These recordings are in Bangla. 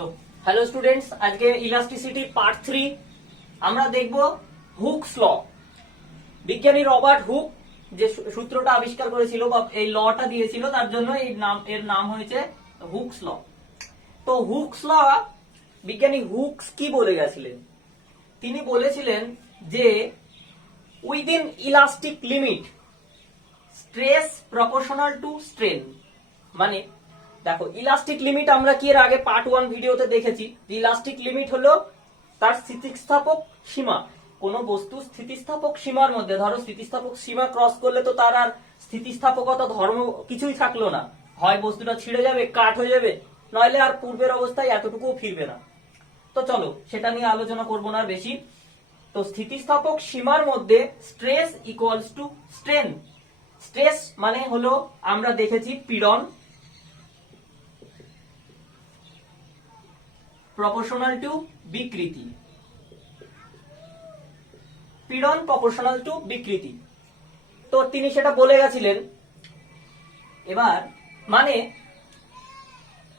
তো হ্যালো স্টুডেন্টস, আজকে ইলাস্টিসিটি পার্ট 3 আমরা দেখব হুকস ল। বিজ্ঞানী রবার্ট হুক যে সূত্রটা আবিষ্কার করেছিল বা এই লটা দিয়েছিল, তার জন্য এর নাম হয়েছে হুকস ল। তো হুকস ল, বিজ্ঞানী হুকস কি বলে গেছিলেন? তিনি বলেছিলেন যে within elastic limit stress proportional to strain. মানে দেখো, ইলাস্টিক লিমিট আমরা কি এর আগে পার্ট 1 ভিডিওতে দেখেছি। ইলাস্টিক লিমিট হলো তার স্থিতিস্থাপক সীমা। কোন বস্তু স্থিতিস্থাপক সীমার মধ্যে, ধরো স্থিতিস্থাপক সীমা ক্রস করলে তো তার আর স্থিতিস্থাপকতা ধর্ম কিছুই থাকলো না, হয় বস্তুটা ছিঁড়ে যাবে, কাট হয়ে যাবে, নইলে আর পূর্বের অবস্থায় এতটুকুও ফিরবে না। তো চলো সেটা নিয়ে আলোচনা করবো না বেশি। তো স্থিতিস্থাপক সীমার মধ্যে stress equals to strain. Stress মানে হলো আমরা দেখেছি পীড়ন প্রপোর্শনাল টু বিকৃতি। পীড়ন প্রপোর্শনাল টু বিকৃতি, তো তিনি সেটা বলে গেছিলেন। এবার মানে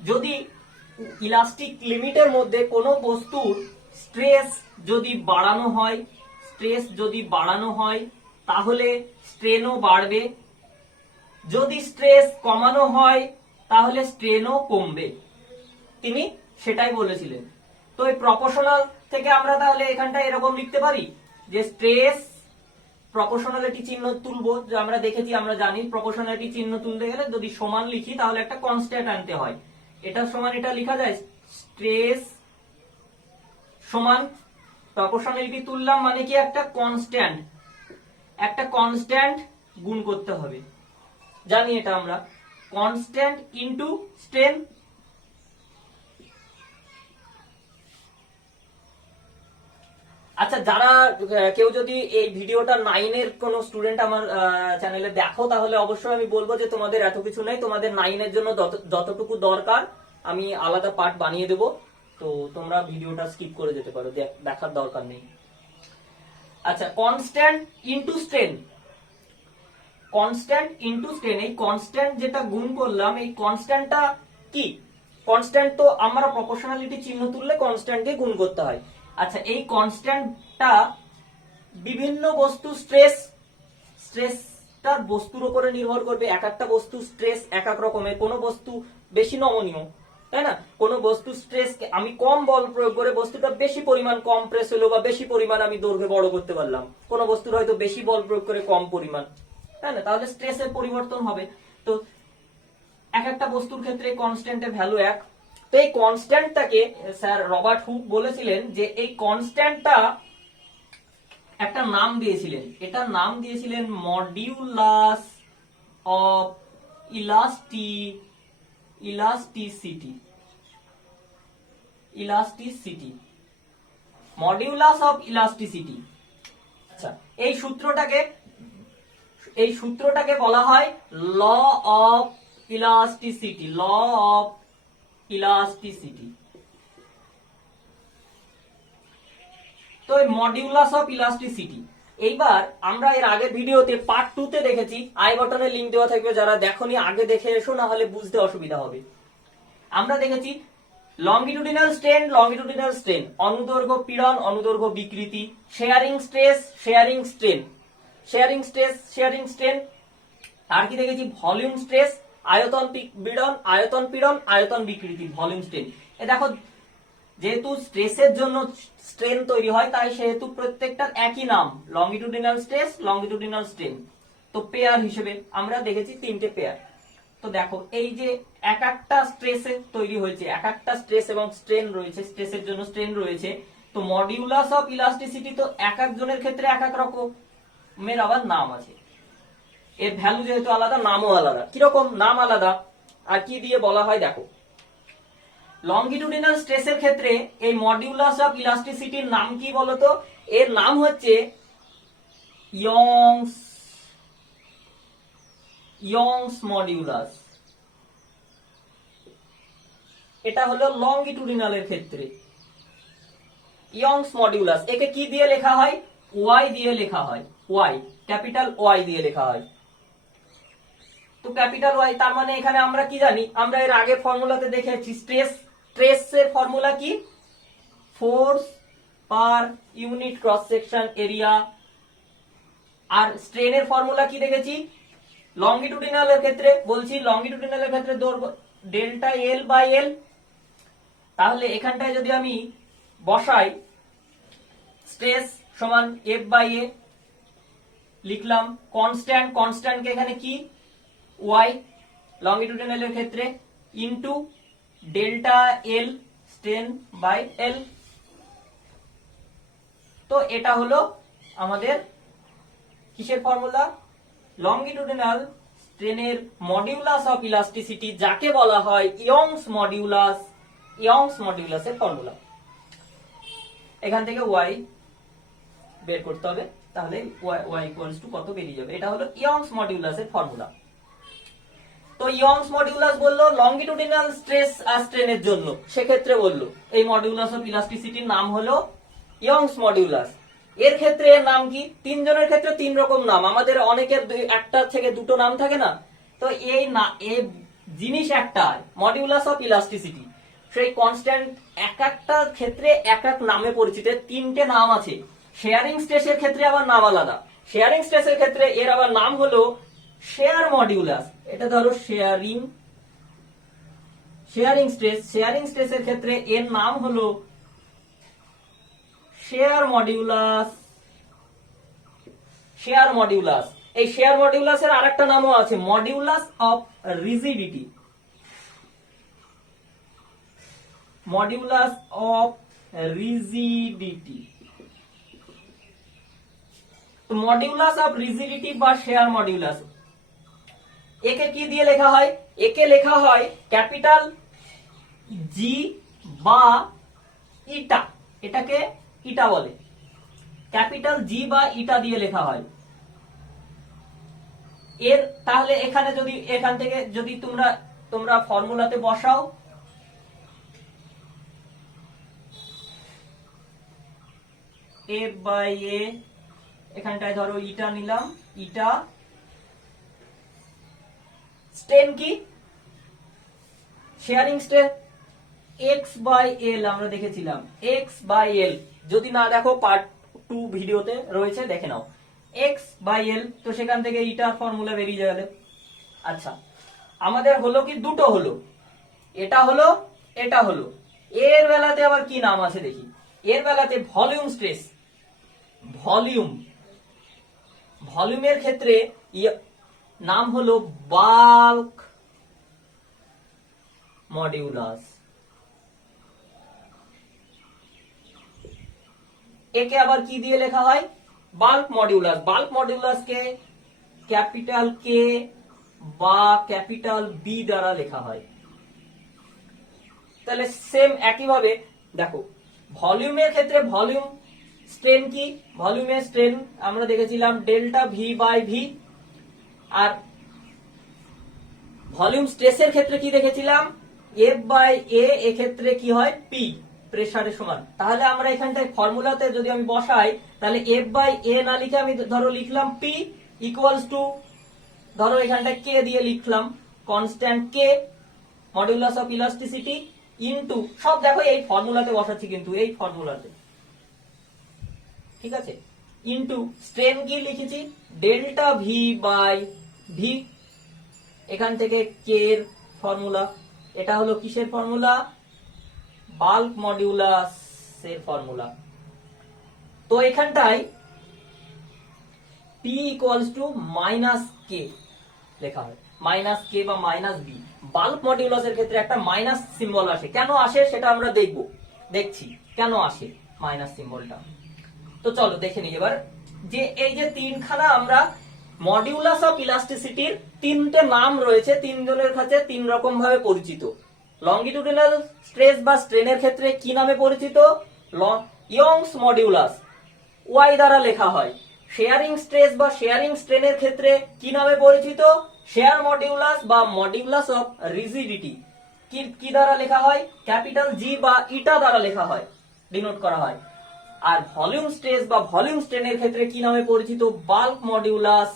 যদি ইলাস্টিক লিমিটের মধ্যে কোনো বস্তুর স্ট্রেস যদি বাড়ানো হয় তাহলে স্ট্রেনও বাড়বে, যদি স্ট্রেস কমানো হয় তাহলে স্ট্রেনও কমবে। তিনি সেটাই বলেছিলেন। তো এই প্রপোর্শনাল থেকে আমরা তাহলে এখানটা এরকম লিখতে পারি যে স্ট্রেস প্রপোর্শনালিটি চিহ্ন তুলবো, যে আমরা দেখেছি, আমরা জানি প্রপোর্শনালিটি চিহ্ন তুলতে গেলে যদি সমান লিখি তাহলে একটা কনস্ট্যান্ট আনতে হয়। এটা সমান এটা লেখা যায়, স্ট্রেস সমান প্রপোর্শনালিটি তুললাম মানে কি একটা কনস্ট্যান্ট গুণ করতে হবে, জানি এটা আমরা, কনস্ট্যান্ট ইনটু স্ট্রেন। আচ্ছা, যারা কেউ যদি এই ভিডিওটা 9 এর কোন স্টুডেন্ট আমার চ্যানেলে দেখো, তাহলে অবশ্যই আমি বলবো যে তোমাদের এত কিছু নেই, তোমাদের 9 এর জন্য যতটুকু দরকার আমি আলাদা পার্ট বানিয়ে দেবো। তো তোমরা ভিডিওটা স্কিপ করে যেতে পারো, দেখার দরকার নেই। আচ্ছা, কনস্ট্যান্ট ইনটু স্ট্রেন, এই কনস্ট্যান্ট যেটা গুণ করলাম, এই কনস্ট্যান্টটা কি? কনস্ট্যান্ট তো আমরা প্রপোর্শনালিটি চিহ্ন তুললে কনস্ট্যান্টকে গুণ করতে হয়। আচ্ছা, এই কনস্ট্যান্টটা বিভিন্ন বস্তু স্ট্রেসটার বস্তুর উপরে নির্ভর করবে। এক একটা বস্তু স্ট্রেস এক এক রকমের। কোনো বস্তু বেশি নমনীয়, তাই না? কোনো বস্তু স্ট্রেস আমি কম বল প্রয়োগ করে বস্তুটা বেশি পরিমাণ কম প্রেস হলো বা বেশি পরিমাণ আমি দৈর্ঘ্যে বড় করতে পারলাম। কোনো বস্তুর হয়তো বেশি বল প্রয়োগ করে কম পরিমাণ, তাই না? তাহলে স্ট্রেসের পরিবর্তন হবে। তো এক একটা বস্তুর ক্ষেত্রে কনস্ট্যান্টের ভ্যালু এক। তো এই কনস্ট্যান্টটাকে স্যার রবার্ট হুক বলেছিলেন যে এই কনস্ট্যান্টটা একটা নাম দিয়েছিলেন, এটার নাম দিয়েছিলেন modulus of elasticity. Modulus of elasticity. আচ্ছা, এই সূত্রটাকে বলা হয় ল অফ ইলাস্টিসিটি। তো এই মডিউলাস অফ ইলাস্টিসিটি, এইবার আমরা এর আগের ভিডিওতে পার্ট 2 তে দেখেছি, আই বাটনে লিংক দেওয়া থাকবে, যারা দেখোনি আগে দেখে এসো, না হলে বুঝতে অসুবিধা হবে। আমরা দেখেছি লংগিটুডিনাল স্ট্রেন, অনুদৈর্ঘ্য পীড়ন, অনুদৈর্ঘ্য বিকৃতি, শেয়ারিং স্ট্রেন। আর কি দেখেছি? ভলিউম স্ট্রেস, আয়তন পীড়ন, আয়তন বিকৃতি, ভলিউম স্ট্রেন। এ দেখো, যেহেতু স্ট্রেসের জন্য স্ট্রেন তৈরি হয়, তাই সেহেতু প্রত্যেকটার একই নাম, লংগিটুডিনাল স্ট্রেন। তো পেয়ার হিসেবে আমরা দেখেছি 3টে পেয়ার। তো দেখো, এই যে এক একটা স্ট্রেসে তৈরি হয়েছে, এক একটা স্ট্রেস এবং স্ট্রেন রয়েছে, স্ট্রেসের জন্য স্ট্রেন রয়েছে। তো মডিউলাস অফ ইলাস্টিসিটি তো এক একজনের ক্ষেত্রে এক এক রকমের আবার নাম আছে। এর ভ্যালু যেহেতু আলাদা, নামও আলাদা। কিরকম নাম আলাদা আর কি দিয়ে বলা হয় দেখো। লংগিটুডিনাল স্ট্রেসের ক্ষেত্রে এই মডিউলাস অফ ইলাস্টিসিটির নাম কি বলতো? এর নাম হচ্ছে ইয়ংস মডিউলাস। এটা হলো লংগিটুডিনালের ক্ষেত্রে ইয়ংস মডিউলাস। একে কি দিয়ে লেখা হয়? ওয়াই দিয়ে লেখা হয়, ক্যাপিটাল ওয়াই দিয়ে লেখা হয়। তো ক্যাপিটাল ওয়াই, তার মানে এখানে আমরা কি জানি? আমরা এর আগের ফর্মুলাতে দেখেছি স্ট্রেস স্ট্রেসের ফর্মুলা কি? Force per unit cross section area. আর স্ট্রেনের ফর্মুলা কি দেখেছি? লংগিটুডিনালের ক্ষেত্রে বলছি, লংগিটুডিনালের ক্ষেত্রে দৈর্ঘ্য ডেল্টা এল বাই এল। তাহলে এখানটায় যদি আমি বসাই স্ট্রেস সমান এফ বাই এ লিখলাম, কনস্ট্যান্ট, কনস্ট্যান্টকে এখানে কি ওয়াই লংগিটুডিনালের ক্ষেত্রে into delta L strain by L. তো এটা হলো আমাদের কিসের ফর্মুলা? লংগিটুডিনাল স্ট্রেনের মডিউলাস অফ ইলাস্টিসিটি, যাকে বলা হয় ইয়ংস মডিউলাস, ইয়ংস মডিউলাসের ফর্মুলা। এখান থেকে ওয়াই বের করতে হবে, তাহলে ওয়াই ইকুয়ালস টু কত বেরিয়ে যাবে। এটা হলো ইয়ংস মডিউলাসের ফর্মুলা। তো ইয়ংস মডিউলাস বললো লংগিটুডিনাল স্ট্রেস আর স্ট্রেনের জন্য, সেক্ষেত্রে বললো এই মডিউলাস অফ ইলাস্টিসিটির নাম হলো ইয়ংস মডিউলাস। এর ক্ষেত্রে এর নাম কি? তিনজনের ক্ষেত্রে তিন রকম নাম, আমাদের অনেকের একটা থেকে দুটো নাম থাকে না, তো এই জিনিস একটা মডিউলাস অফ ইলাস্টিসিটি, সেই কনস্ট্যান্ট এক একটা ক্ষেত্রে এক এক নামে পরিচিত, তিনটে নাম আছে। শেয়ারিং স্ট্রেসের ক্ষেত্রে আবার নাম আলাদা। শেয়ারিং স্ট্রেসের ক্ষেত্রে এর আবার নাম হলো শেয়ার মডিউলাস। এটা ধরো শেয়ারিং স্ট্রেস, শেয়ারিং স্ট্রেসের ক্ষেত্রে এর নাম হলো শেয়ার মডিউলাস। শেয়ার মডিউলাস, এই শেয়ার মডিউলাসের আরেকটা নামও আছে, modulus of rigidity. Modulus of rigidity, modulus of rigidity বা শেয়ার মডিউলাস, একে কি দিয়ে লেখা হয়? একে লেখা হয় ক্যাপিটাল জি বা ইটা, এটাকে ইটা বলে, ক্যাপিটাল জি বা ইটা দিয়ে লেখা হয় এর। তাহলে এখানে যদি এখান থেকে যদি তোমরা ফর্মুলাতে বসাও, এফ বাই এ, এখানটায় ধরো ইটা নিলাম, ইটা স্ট্রেন কি? Shearing strain x by L, আমরা দেখেছিলাম এক্স বাই এল, যদি না দেখো পার্ট 2 ভিডিওতে রয়েছে, দেখে নাও এক্স বাই এল। তো সেখান থেকে ইটার ফর্মুলা বেরিয়ে যাবে। আচ্ছা, আমাদের হলো কি? দুটো হলো, এটা হলো, এটা হলো। এর বেলাতে আবার কি নাম আছে দেখি। এর বেলাতে ভলিউম স্ট্রেস, ভলিউমের ক্ষেত্রে নাম হলো বাল্ক মডিউলাস। একে আবার কি দিয়ে লেখা হয়? Bulk modulus. বাল্ক মডিউলাসকে ক্যাপিটাল কে বা ক্যাপিটাল বি দ্বারা লেখা হয়। তাহলে সেম একইভাবে দেখো, ভলিউমের ক্ষেত্রে ভলিউম স্ট্রেন কি? ভলিউমের স্ট্রেন আমরা দেখেছিলাম ডেল্টা ভি বাই ভি। আর ভলিউম স্ট্রেসের ক্ষেত্রে কি দেখেছিলাম? এফ বাই এ, এক্ষেত্রে কি হয়? পি, প্রেসারের সমান। তাহলে আমরা এখানটায় ফর্মুলাতে যদি আমি বসাই, তাহলে এফ বাই এ না লিখে আমি ধরো লিখলাম পি ইকুয়ালস টু, ধরো এখানটায় কে দিয়ে লিখলাম constant K, modulus of elasticity into, সব দেখো এই ফর্মুলাতে বসাচ্ছি, কিন্তু এই ফর্মুলাতে, ঠিক আছে, ইনটু স্ট্রেন কি লিখেছি? Delta V by V. এখান থেকে কে এর ফর্মুলা, এটা হলো কিসের ফর্মুলা? বাল্ক মডিউলাস এর ফর্মুলা। তো এখানটায় P equals to minus K লেখা হয়, মাইনাস কে বা মাইনাস বি। বাল্ক মডিউলাসের ক্ষেত্রে একটা মাইনাস সিম্বল আসে, কেন আসে সেটা আমরা দেখছি কেন আসে মাইনাস সিম্বলটা। তো চলো দেখে নিই এবার, যে এই যে তিনখানা আমরা মডিউলাস অফ ইলাস্টিসিটির তিনটে নাম রয়েছে, তিনজনের কাছে তিন রকম ভাবে পরিচিত। লংগিটুডিনাল স্ট্রেস বা স্ট্রেনের ক্ষেত্রে কি নামে পরিচিত? ইয়ংস মডিউলাস, ওয়াই দ্বারা লেখা হয়। শেয়ারিং স্ট্রেস বা শেয়ারিং স্ট্রেনের ক্ষেত্রে কি নামে পরিচিত? শেয়ার মডিউলাস বা মডিউলাস অফ রিজিডিটি, কি দ্বারা লেখা হয়? ক্যাপিটাল জি বা ইটা দ্বারা লেখা হয়, ডিনোট করা হয়। আর ভলিউম স্ট্রেস বা ভলিউম স্ট্রেনের ক্ষেত্রে কি নামে পরিচিত? বাল্ক মডিউলাস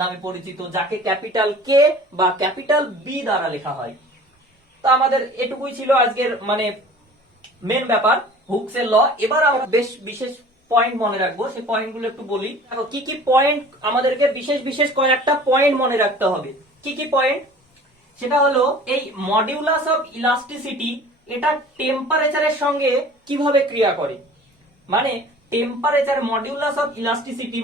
নামে পরিচিত, যাকে ক্যাপিটাল কে বা ক্যাপিটাল বি দ্বারা লেখা হয়। তো আমাদের এটুকুই ছিল আজকের মানে মেন ব্যাপার হুকসের ল। এবার আমরা বেশ বিশেষ পয়েন্ট মনে রাখবো, সেই পয়েন্টগুলো একটু বলি। দেখো কি কি পয়েন্ট আমাদেরকে বিশেষ বিশেষ কয়েকটা পয়েন্ট মনে রাখতে হবে। কি কি পয়েন্ট? সেটা হলো এই মডিউলাস অফ ইলাস্টিসিটি, এটা টেম্পারেচারের সঙ্গে কিভাবে ক্রিয়া করে। মানে temperature, modulus of elasticity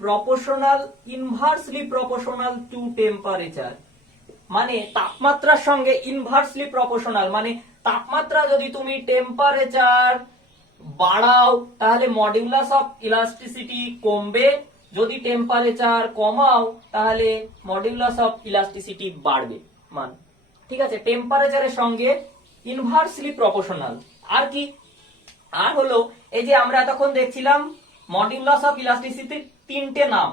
proportional, inversely proportional to temperature. মানে তাপমাত্রার সঙ্গে ইনভার্সলি প্রপোর্শনাল, মানে তাপমাত্রা যদি তুমি টেম্পারেচার বাড়াও তাহলে মডিউলাস অফ ইলাস্টিসিটি কমবে, যদি টেম্পারেচার কমাও তাহলে মডিউলাস অফ ইলাস্টিসিটি বাড়বে মান। ঠিক আছে, টেম্পারেচারের সঙ্গে ইনভার্সলি প্রপোর্শনাল। আর কি? আর হলো এই যে আমরা এতক্ষণ দেখছিলাম মডিউলাস অফ ইলাস্টিসিটির তিনটে নাম।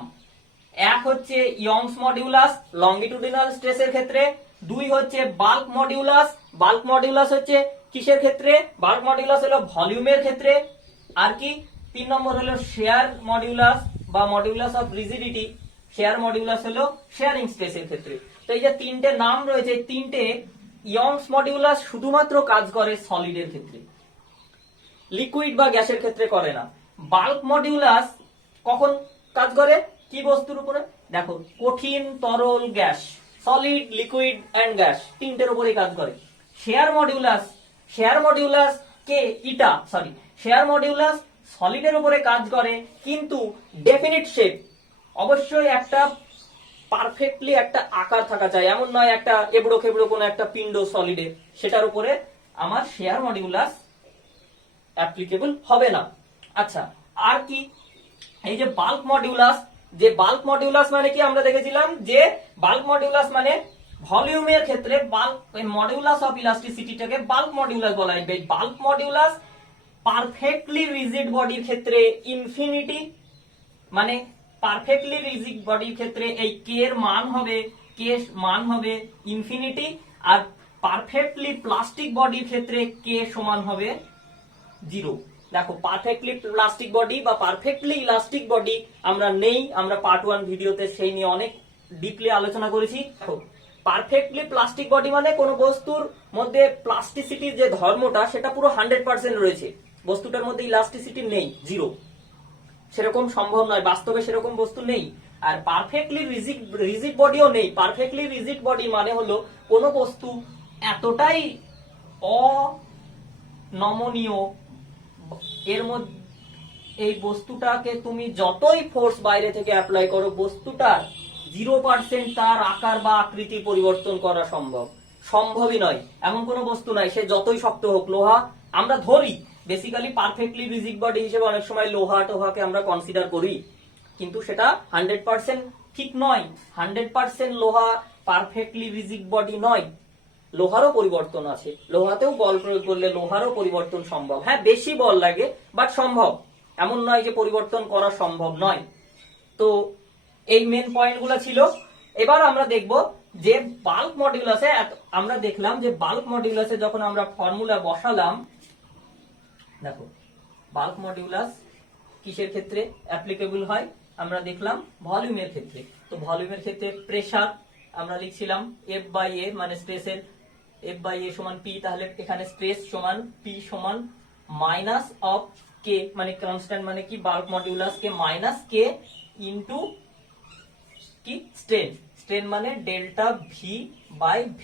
এক হচ্ছে ইয়ংস মডিউলাস লংগিটুডিনাল স্ট্রেসের ক্ষেত্রে, দুই হচ্ছে বাল্ক মডিউলাস, বাল্ক মডিউলাস হচ্ছে কিসের ক্ষেত্রে? বাল্ক মডিউলাস হলো ভলিউমের ক্ষেত্রে। আর কি? 3 নম্বর হলো শেয়ার মডিউলাস বা modulus of rigidity, share modulus হলো শেয়ারিং স্ট্রেসের ক্ষেত্রে। তো এই যে তিনটে নাম রয়েছে, তিনটে ইয়ংস মডিউলাস শুধুমাত্র কাজ করে সলিডের ক্ষেত্রে, লিকুইড বা গ্যাসের ক্ষেত্রে করে না। বাল্ক মডিউলাস কখন কাজ করে? কি বস্তুর উপরে? দেখো, কঠিন, তরল, গ্যাস, সলিড, লিকুইড এন্ড গ্যাস, তিনটের উপরেই কাজ করে। শেয়ার মডিউলাস কে ইটা সরি শেয়ার মডিউলাস সলিডের উপরে কাজ করে, কিন্তু ডেফিনিট শেপ, অবশ্যই একটা পারফেক্টলি একটা আকার থাকা চাই, এমন নয় একটা এবড়ো খেবড়ো কোনো একটা পিণ্ড সলিডে, সেটার উপরে আমার শেয়ার মডিউলাস অ্যাপ্লিকেবল হবে না। আচ্ছা, আর কি? এই যে বাল্ক মডিউলাস মানে কি আমরা দেখেছিলাম যে বাল্ক মডিউলাস মানে ভলিউমের ক্ষেত্রে বাল্ক, মডিউলাস অফ ইলাস্টিসিটিটাকে বাল্ক মডিউলাস বলা হয়। বাল্ক মডিউলাস পারফেক্টলি রিজিড বডির ক্ষেত্রে ইনফিনিটি, মানে পারফেক্টলি রিজিড বডির ক্ষেত্রে এই কে এর মান হবে ইনফিনিটি, আর পারফেক্টলি প্লাস্টিক বডির ক্ষেত্রে কে সমান হবে 0। দেখো, পারফেক্টলি প্লাস্টিক বডি বা পারফেক্টলি ইলাস্টিক বডি আমরা নেই, আমরা পার্ট 1 ভিডিওতে সেই নিয়ে অনেক ডিপলি আলোচনা করেছি। দেখো, পারফেক্টলি প্লাস্টিক বডি মানে কোন বস্তুর মধ্যে প্লাস্টিসিটির যে ধর্মটা সেটা পুরো 100% রয়েছে, বস্তুটার মধ্যে ইলাস্টিসিটি নেই, 0। সেরকম সম্ভব নয়, বাস্তবে সেরকম বস্তু নেই। আর পারফেক্টলি রিজিড বডিও নেই। পারফেক্টলি রিজিড বডি মানে হলো কোন বস্তু এতটাই অনমনীয়, এর মধ্যে এই বস্তুটাকে তুমি যতই ফোর্স বাইরে থেকে অ্যাপ্লাই করো, বস্তুটার 0% তার আকার বা আকৃতি পরিবর্তন করা সম্ভবই নয়। এমন কোন বস্তু নাই, সে যতই শক্ত হোক। লোহা আমরা ধরি বেসিক্যালি পারফেক্টলি রিজিড বডি হিসেবে, অনেক সময় টোহাকে আমরা কনসিডার করি, কিন্তু সেটা 100% ঠিক নয়। 100% লোহা পারফেক্টলি রিজিড বডি নয়, লোহারও পরিবর্তন আছে। লোহাতেও বল প্রয়োগ করলে লোহারও পরিবর্তন সম্ভব। হ্যাঁ, বেশি বল লাগে, বাট সম্ভব, এমন নয় যে পরিবর্তন করা সম্ভব নয়। তো এই মেন পয়েন্টগুলো ছিল। এবার আমরা দেখব যে বাল্ক মডিউলাসে, আমরা দেখলাম যে বাল্ক মডিউলাসে যখন আমরা ফর্মুলা বসালাম, দেখো বাল্ক মডিউলাস কিসের ক্ষেত্রে অ্যাপ্লিকেবল হয় আমরা দেখলাম, ভলিউমের ক্ষেত্রে। তো ভলিউমের ক্ষেত্রে প্রেসার আমরা লিখছিলাম F/A, মানে স্ট্রেসের F/A সমান P, তাহলে এখানে স্ট্রেস সমান P সমান মাইনাস অফ K, মানে কনস্ট্যান্ট, মানে কি বাল্ক মডিউলাস কে মাইনাস K ইনটু কি স্ট্রেন মানে ডেল্টা V/V।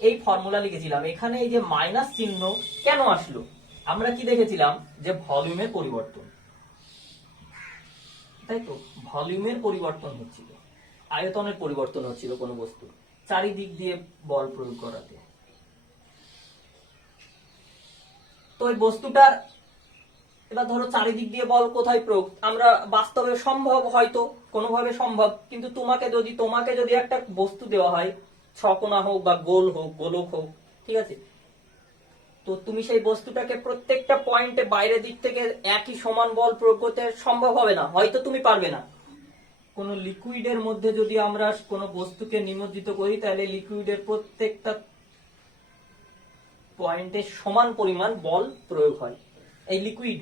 এই ফর্মুলা লিখেছিলাম। এখানে এই যে মাইনাস চিহ্ন কেন আসলো? আমরা কি দেখেছিলাম যে ভলিউমের পরিবর্তন, তাই তো, ভলিউমের পরিবর্তন হচ্ছিল, আয়তনের পরিবর্তন হচ্ছিল কোন বস্তু চারিদিক দিয়ে বল প্রয়োগ করাতে। তো এই বস্তুটার এবার ধরো চারিদিক দিয়ে বল কোথায় প্রয়োগ, আমরা বাস্তবে সম্ভব, হয়তো কোনোভাবে সম্ভব, কিন্তু তোমাকে যদি একটা বস্তু দেওয়া হয়, ছকোনা হোক বা গোল হোক, গোলক হোক, ঠিক আছে, তো তুমি সেই বস্তুটাকে প্রত্যেকটা পয়েন্টে বাইরের দিক থেকে একই সমান বল প্রয়োগ করতে সম্ভব হবে না, হয়তো তুমি পারবে না। কোন লিকুইডের মধ্যে যদি আমরা কোন বস্তুকে নিমজ্জিত করি, তাহলে লিকুইডের প্রত্যেকটা পয়েন্টে সমান পরিমাণ বল প্রয়োগ হয়। এই লিকুইড,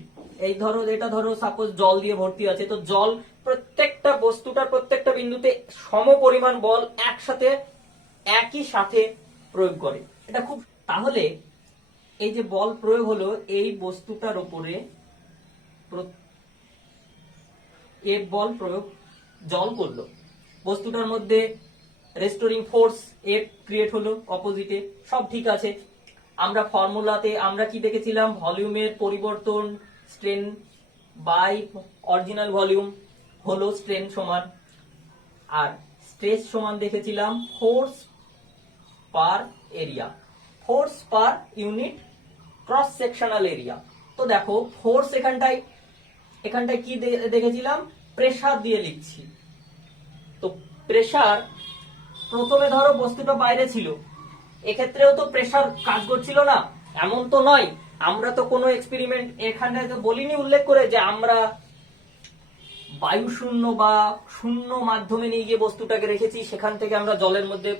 এটা ধরো সাপোজ জল দিয়ে ভর্তি আছে, তো জল প্রত্যেকটা বস্তুটার প্রত্যেকটা বিন্দুতে সম পরিমাণ বল একসাথে একই সাথে প্রয়োগ করে। এটা খুব, তাহলে এই যে বল প্রয়োগ হলো এই বস্তুটার উপরে, এ বল প্রয়োগ জল করলো, বস্তুটার মধ্যে রেস্টোরিং ফোর্স এফ ক্রিয়েট হলো অপোজিটে, সব ঠিক আছে। আমরা ফর্মুলাতে আমরা কি দেখেছিলাম, ভলিউমের পরিবর্তন স্ট্রেন বাই অরিজিনাল ভলিউম হলো স্ট্রেন সমান, আর স্ট্রেস সমান দেখেছিলাম force per area, force per unit cross sectional area. তো দেখো ফোর্স এখানটায় কি দেখেছিলাম, প্রেসার দিয়ে লিখছি। তো প্রেসার, প্রথমে ধরো বস্তুটা বাইরে ছিল, এক্ষেত্রেও তো প্রেসার কাজ করছিল না, এমন তো নয়। আমরা তো কোনো এক্সপেরিমেন্ট এখানে তো বলিনি, উল্লেখ করে যে আমরা বায়ু শূন্য বা শূন্য মাধ্যমে নিয়ে গিয়ে বস্তুটাকে রেখেছি, সেখান থেকে আমরা জলের মধ্যে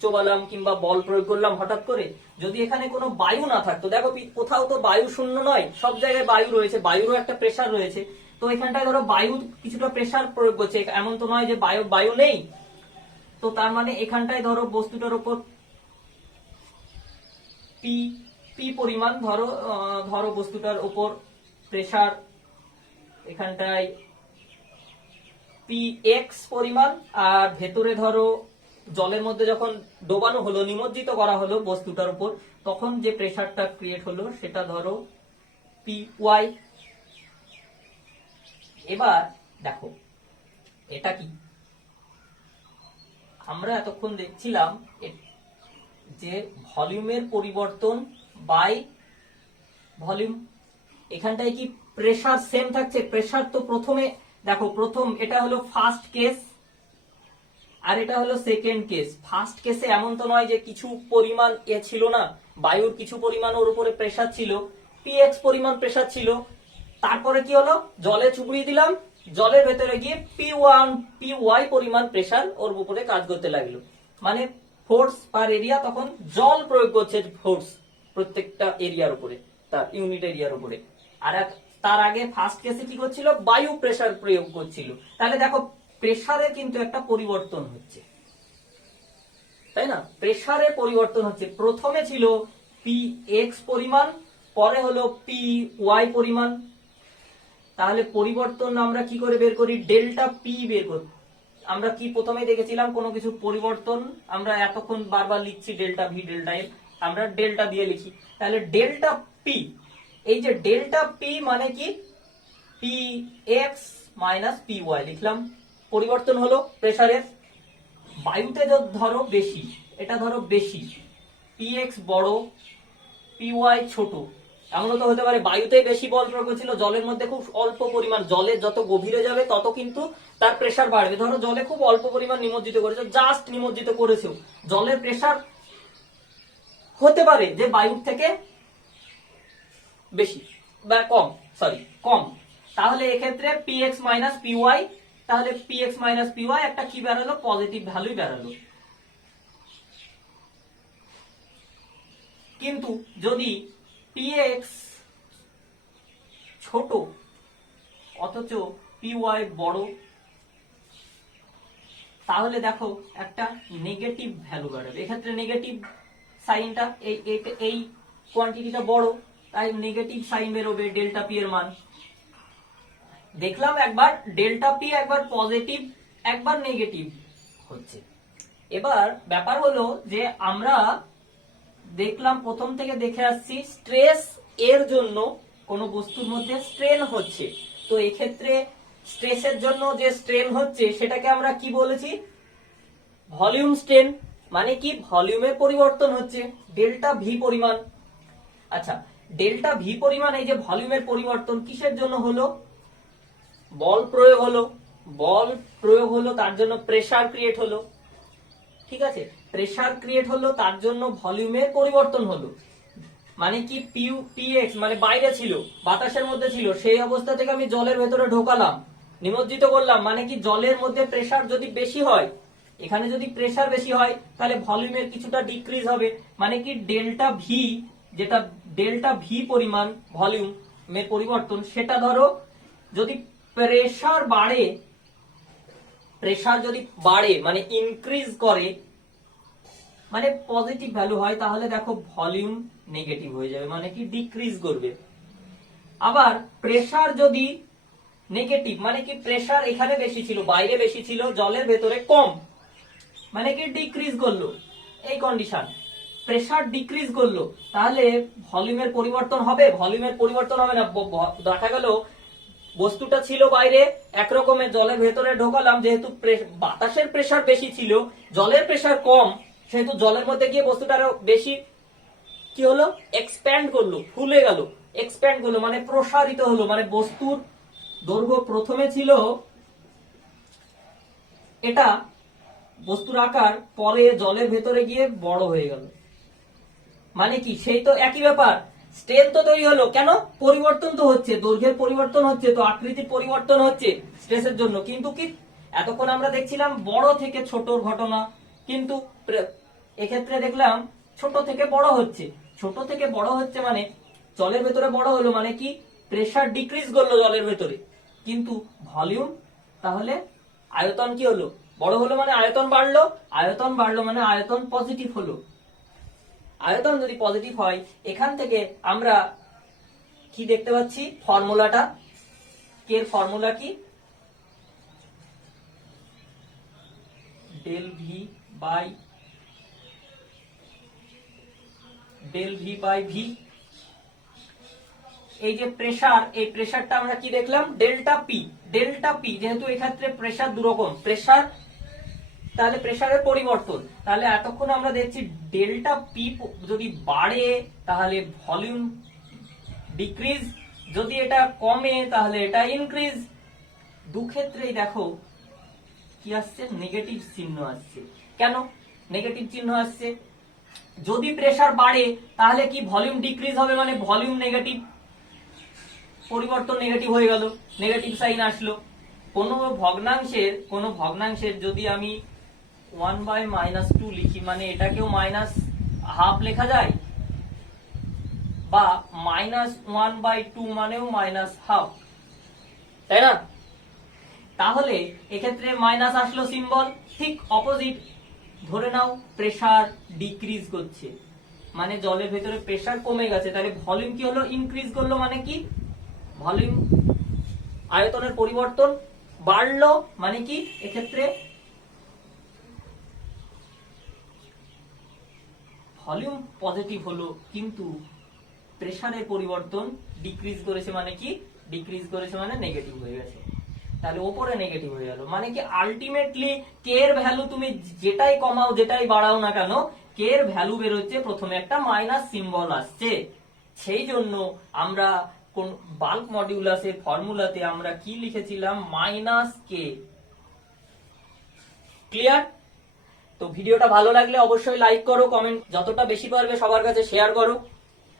চোবালাম কিংবা বল প্রয়োগ করলাম হঠাৎ করে। যদি এখানে কোনো বায়ু না থাকতো, দেখো কোথাও তো বায়ু শূন্য নয়, সব জায়গায় বায়ু রয়েছে, বায়ুরও একটা প্রেসার রয়েছে। তো এখানটায় ধরো বায়ু কিছুটা প্রেসার প্রয়োগ করছে, এমন তো নয় যে বায়ু নেই। তো তার মানে এখানটায় ধরো বস্তুটার উপর পি পরিমাণ, ধরো বস্তুটার উপর প্রেসার এখানটায় পি এক্স পরিমাণ, আর ভেতরে ধরো জলের মধ্যে যখন ডোবানো হলো, নিমজ্জিত করা হলো বস্তুটার উপর, তখন যে প্রেসারটা ক্রিয়েট হলো সেটা ধরো পি ওয়াই। এবার দেখো এটা কি, আমরা এতক্ষণ দেখছিলাম যে ভলিউমের পরিবর্তন বাই ভলিউম, এখানটায় কি প্রেসার সেম থাকছে? প্রেসার তো প্রথমে দেখো, প্রথম এটা হলো ফার্স্ট কেস আর এটা হলো সেকেন্ড কেস। ফার্স্ট কেসে এমন তো নয় যে কিছু পরিমাণ ছিল না, বায়ুর কিছু পরিমাণ ওর উপরে প্রেসার ছিল, পিএক্স পরিমাণ প্রেসার ছিল। তারপরে কি হলো, জলে চুবড়িয়ে দিলাম, জলের ভেতরে গিয়ে পি ওয়াই পরিমাণ প্রেসার ওর উপরে কাজ করতে লাগলো, মানে ফোর্স পার এরিয়া। তখন জল প্রয়োগ করছে ফোর্স প্রত্যেকটা এরিয়ার উপরে, তার ইউনিট এরিয়ার উপরে। আর তার আগে ফার্স্ট কেসে কি করছিল, বায়ু প্রেসার প্রয়োগ করছিল। তাহলে দেখো প্রেসারে কিন্তু একটা পরিবর্তন হচ্ছে, তাই না? প্রেসারের পরিবর্তন হচ্ছে, প্রথমে ছিল পি এক্স পরিমাণ, পরে হলো পি ওয়াই পরিমাণ। তাহলে পরিবর্তন আমরা কি করে বের করি, ডেল্টা পি বের করি। আমরা কি প্রথমে দেখেছিলাম, কোনো কিছু পরিবর্তন আমরা এতক্ষণ বারবার লিখছি ডেল্টা ভি ডেল্টা এফ, আমরা ডেল্টা দিয়ে লিখি। তাহলে ডেল্টা পি, এই যে ডেল্টা পি মানে কি, P x minus P Y লিখলাম, পরিবর্তন হলো প্রেসারের। বায়ুতে ধরো বেশি, এটা ধরো বেশি, পি এক্স বড়, পি ওয়াই ছোট, এমনও তো হতে পারে বায়ুতে বেশি বল প্রয়োগ ছিল, জলের মধ্যে খুব অল্প পরিমাণ, জলে যত গভীরে যাবে তত কিন্তু তার প্রেসার বাড়বে। ধরো জলে খুব অল্প পরিমাণ নিমজ্জিত করেছে, জাস্ট নিমজ্জিত করেছেও, জলের প্রেসার হতে পারে যে বায়ুর থেকে বেশি বা কম, কম। তাহলে এক্ষেত্রে P x minus P y, তাহলে P x minus P y একটা কি বেরালো, পজিটিভ ভ্যালুই বেরালো। কিন্তু যদি পি এক্স ছোট অথচ পি ওয়াই বড়, তাহলে দেখো একটা নেগেটিভ ভ্যালু বেরোবে। এক্ষেত্রে নেগেটিভ সাইনটা, এই কোয়ান্টিটিটা বড়, তাই নেগেটিভ সাইন বেরোবে ডেল্টা পি এর মান। দেখলাম একবার ডেল্টা পি একবার পজিটিভ একবার নেগেটিভ হচ্ছে। এবার ব্যাপার হলো যে আমরা দেখলাম, প্রথম থেকে দেখে আসছি, স্ট্রেস এর জন্য কোন বস্তুর মধ্যে স্ট্রেন হচ্ছে। তো এক্ষেত্রে স্ট্রেসের জন্য যে স্ট্রেন হচ্ছে সেটাকে আমরা কি বলেছি, ভলিউম স্ট্রেন। মানে কি, ভলিউমের পরিবর্তন হচ্ছে ডেল্টা ভি পরিমাণ। আচ্ছা, ডেল্টা ভি পরিমাণ, এই যে ভলিউমের পরিবর্তন কিসের জন্য হলো, বল প্রয়োগ হলো, বল প্রয়োগ হলো তার জন্য প্রেসার ক্রিয়েট হলো, ঠিক আছে? প্রেসার ক্রিয়েট হলো তার জন্য ভলিউমের পরিবর্তন হলো। মানে কি, পি এক্স মানে বাইরে ছিল, বাতাসের মধ্যে ছিল, সেই অবস্থা থেকে আমি জলের ভেতরে ঢোকালাম, নিমজ্জিত করলাম। মানে কি, জলের মধ্যে প্রেসার যদি বেশি হয়, এখানে যদি প্রেসার বেশি হয় তাহলে ভলিউমের কিছুটা ডিক্রিজ হবে। মানে কি, ডেল্টা ভি, যেটা ডেল্টা ভি পরিমাণ ভলিউমের পরিবর্তন, সেটা ধরো যদি প্রেসার বাড়ে, প্রেসার যদি বাড়ে মানে ইনক্রিজ করে, মানে পজিটিভ ভ্যালু হয়, তাহলে দেখো ভলিউম নেগেটিভ হয়ে যাবে, মানে কি ডিক্রিজ করবে। আবার প্রেসার যদি নেগেটিভ, মানে কি প্রেসার এখানে বেশি ছিল, বাইরে বেশি ছিল, জলের ভেতরে কম, মানে কি ডিক্রিজ করলো, এই কন্ডিশন। প্রেসার ডিক্রিজ করলো, তাহলে ভলিউমের পরিবর্তন হবে? ভলিউমের পরিবর্তন হবে না। দেখা গেল বস্তুটা ছিল বাইরে একরকমের, জলের ভেতরে ঢোকালাম, যেহেতু বাতাসের প্রেসার বেশি ছিল, জলের প্রেসার কম, সেহেতু জলের মধ্যে গিয়ে বস্তুটা আরো বেশি কি হলো, এক্সপ্যান্ড করলো, ফুলে গেল, এক্সপ্যান্ড করলো মানে প্রসারিত হলো, মানে বস্তুর দৈর্ঘ্য প্রথমে ছিল এটা, বস্তুর আকার পরে জলের ভেতরে গিয়ে বড় হয়ে গেল, মানে কি সেই তো একই ব্যাপার, স্ট্রেন তো তৈরি হলো, কেন? পরিবর্তন তো হচ্ছে, দৈর্ঘ্যের পরিবর্তন হচ্ছে, তো আকৃতির পরিবর্তন হচ্ছে স্ট্রেসের জন্য। কিন্তু কি এতক্ষণ আমরা দেখছিলাম বড় থেকে ছোটর ঘটনা, কিন্তু এক্ষেত্রে দেখলাম ছোট থেকে বড় হচ্ছে, ছোট থেকে বড় হচ্ছে মানে জলের ভেতরে বড় হলো, মানে কি প্রেসার ডিক্রিজ করলো জলের ভেতরে, কিন্তু ভলিউম, তাহলে আয়তন কি হলো, বড় হলো, মানে আয়তন বাড়লো, আয়তন বাড়লো মানে আয়তন পজিটিভ হলো। আয়তন যদি পজিটিভ হয়, এখান থেকে আমরা কি দেখতে পাচ্ছি, ফর্মুলাটা, কে ফর্মুলা কি, ডেল ভি বাই ভি। এই যে প্রেসার, এই প্রেসারটা আমরা কি দেখলাম, ডেল্টা পি। ডেল্টা পি যেহেতু এক্ষেত্রে প্রেসার দুরকম, প্রেসার তাহলে প্রেসারের পরিবর্তন, তাহলে এতক্ষণ আমরা দেখছি ডেল্টা পি যদি বাড়ে তাহলে ভলিউম ডিক্রিজ, যদি এটা কমে তাহলে এটা ইনক্রিজ। দু ক্ষেত্রেই দেখো কি আসছে, নেগেটিভ চিহ্ন আসছে। কেন নেগেটিভ চিহ্ন আসছে? যদি প্রেসার বাড়ে তাহলে কি ভলিউম ডিক্রিজ হবে, মানে ভলিউম নেগেটিভ, পরিবর্তন নেগেটিভ হয়ে গেল, নেগেটিভ সাইন আসলো। কোন ভগ্নাংশের যদি আমি 1/-2 লিখি, মানে এটাকেও -1/2 লেখা যায়, বা -1/2 মানেও -1/2, তাই না? তাহলে এক্ষেত্রে মাইনাস আসলো সিম্বল, ঠিক অপোজিট। ধরে নাও প্রেসার ডিক্রিজ করছে, মানে জলের ভেতরে প্রেসার কমে গেছে, তাহলে ভলিউম কি হলো, ইনক্রিজ করলো, মানে কি ভলিউম আয়তনের পরিবর্তন বাড়লো, মানে কি এক্ষেত্রে ভলিউম পজিটিভ হলো, কিন্তু প্রেসারের পরিবর্তন ডিক্রিজ করেছে, মানে কি ডিক্রিজ করেছে মানে নেগেটিভ হয়ে গেছে, তাহলে ওপরে নেগেটিভ হয়ে গেল। মানে কি আলটিমেটলি কে এর ভ্যালু তুমি যেটাই কমাও যেটাই বাড়াও না কেন, কে এর ভ্যালু বেরোচ্ছে, প্রথমে একটা মাইনাস সিম্বল আসছে। সেই জন্য আমরা কোন বাল্ক মডিউলাসের ফর্মুলাতে আমরা কি লিখেছিলাম, -k। ক্লিয়ার? তো ভিডিওটা ভালো লাগলে অবশ্যই লাইক করো, কমেন্ট যতটা বেশি পারবে সবার কাছে শেয়ার করো,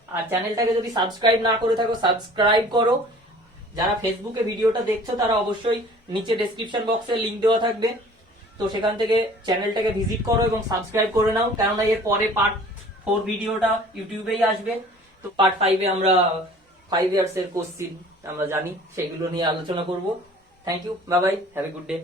আর চ্যানেলটাকে যদি সাবস্ক্রাইব না করে থাকো সাবস্ক্রাইব করো। যারা ফেসবুকে ভিডিওটা দেখছো তারা অবশ্যই নিচে ডেসক্রিপশন বক্সে লিংক দেওয়া থাকবে, তো সেখান থেকে চ্যানেলটাকে ভিজিট করো এবং সাবস্ক্রাইব করে নাও, কেননা এর পরে পার্ট 4 ভিডিওটা ইউটিউবেই আসবে। তো পার্ট 5 এ আমরা 5 ইয়ার্স এর কোশ্চিন আমরা জানি, সেগুলো নিয়ে আলোচনা করব। Thank you, bye bye, have a good day.